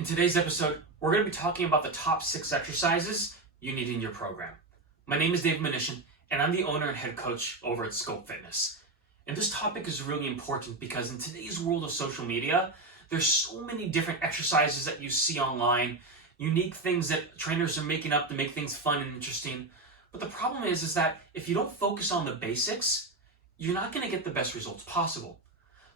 In today's episode, we're going to be talking about the top 6 exercises you need in your program. My name is Dave Minishian, and I'm the owner and head coach over at Scope Fitness. And this topic is really important because in today's world of social media, there's so many different exercises that you see online, unique things that trainers are making up to make things fun and interesting. But the problem is that if you don't focus on the basics, you're not going to get the best results possible.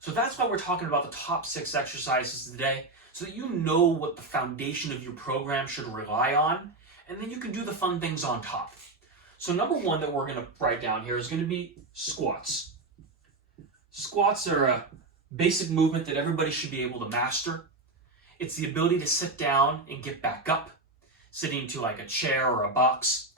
So that's why we're talking about the top 6 exercises today, so that you know what the foundation of your program should rely on, and then you can do the fun things on top. So number 1 that we're going to write down here is going to be squats. Squats are a basic movement that everybody should be able to master. It's the ability to sit down and get back up, sitting into like a chair or a box.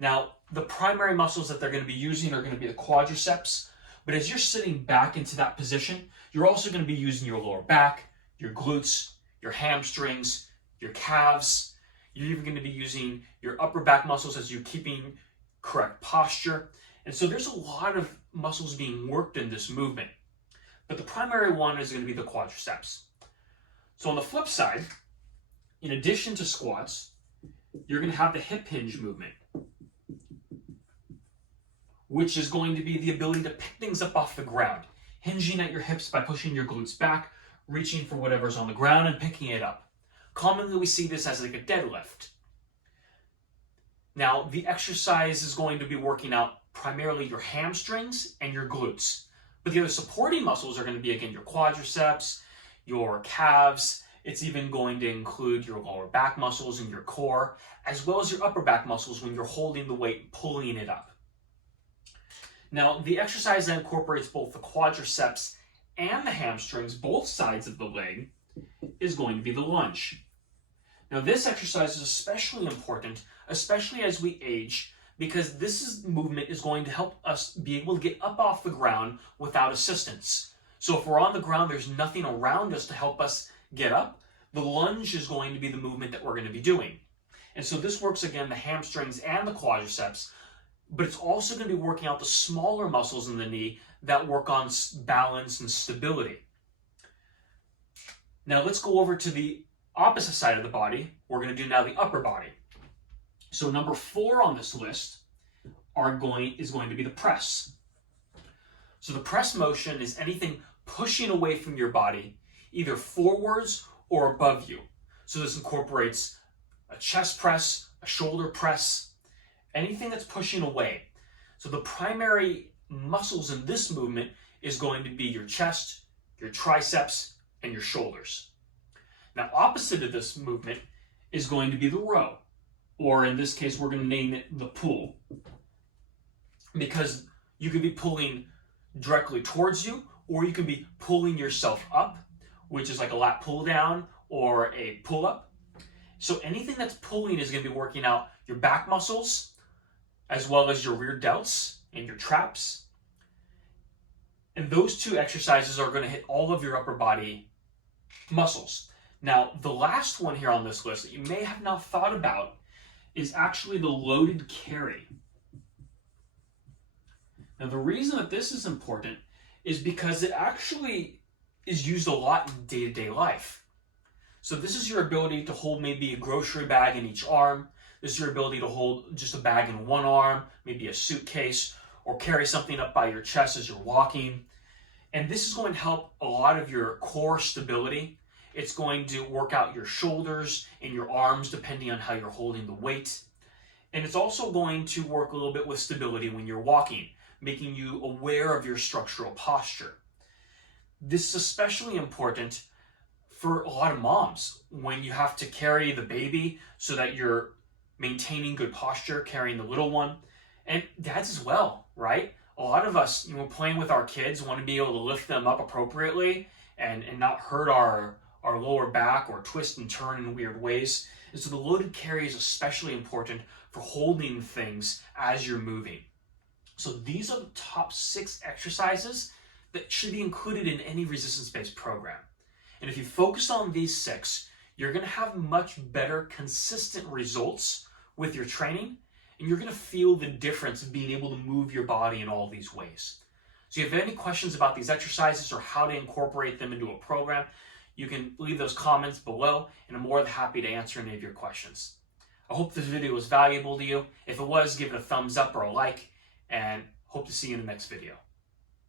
Now, the primary muscles that they're going to be using are going to be the quadriceps, but as you're sitting back into that position, you're also going to be using your lower back, your glutes, your hamstrings, your calves. You're even going to be using your upper back muscles as you're keeping correct posture. And so there's a lot of muscles being worked in this movement. But the primary one is going to be the quadriceps. So on the flip side, in addition to squats, you're going to have the hip hinge movement, which is going to be the ability to pick things up off the ground, hinging at your hips by pushing your glutes back, reaching for whatever's on the ground and picking it up. Commonly, we see this as like a deadlift. Now, the exercise is going to be working out primarily your hamstrings and your glutes. But the other supporting muscles are going to be, again, your quadriceps, your calves. It's even going to include your lower back muscles and your core, as well as your upper back muscles when you're holding the weight and pulling it up. Now, the exercise that incorporates both the quadriceps and the hamstrings, both sides of the leg, is going to be the lunge. Now, this exercise is especially important, especially as we age, because this movement is going to help us be able to get up off the ground without assistance. So if we're on the ground, there's nothing around us to help us get up, the lunge is going to be the movement that we're going to be doing. And so this works, again, the hamstrings and the quadriceps, but it's also going to be working out the smaller muscles in the knee that work on balance and stability. Now let's go over to the opposite side of the body. We're going to do now the upper body. So number 4 on this list is going to be the press. So the press motion is anything pushing away from your body, either forwards or above you. So this incorporates a chest press, a shoulder press, anything that's pushing away. So the primary muscles in this movement is going to be your chest, your triceps, and your shoulders. Now, opposite of this movement is going to be the row, or in this case, we're going to name it the pull, because you could be pulling directly towards you, or you can be pulling yourself up, which is like a lat pull down or a pull up. So anything that's pulling is going to be working out your back muscles, as well as your rear delts and your traps. And those 2 exercises are going to hit all of your upper body muscles. Now, the last one here on this list that you may have not thought about is actually the loaded carry. Now, the reason that this is important is because it actually is used a lot in day-to-day life. So this is your ability to hold maybe a grocery bag in each arm. This is your ability to hold just a bag in one arm, maybe a suitcase, or carry something up by your chest as you're walking. And this is going to help a lot of your core stability. It's going to work out your shoulders and your arms depending on how you're holding the weight. And it's also going to work a little bit with stability when you're walking, making you aware of your structural posture. This is especially important for a lot of moms when you have to carry the baby so that you're maintaining good posture, carrying the little one. And dads as well, right? A lot of us, playing with our kids, want to be able to lift them up appropriately and not hurt our lower back or twist and turn in weird ways. And so the loaded carry is especially important for holding things as you're moving. So these are the top 6 exercises that should be included in any resistance-based program. And if you focus on these 6, you're going to have much better consistent results with your training, and you're going to feel the difference of being able to move your body in all these ways. So if you have any questions about these exercises or how to incorporate them into a program, you can leave those comments below, and I'm more than happy to answer any of your questions. I hope this video was valuable to you. If it was, give it a thumbs up or a like, and hope to see you in the next video.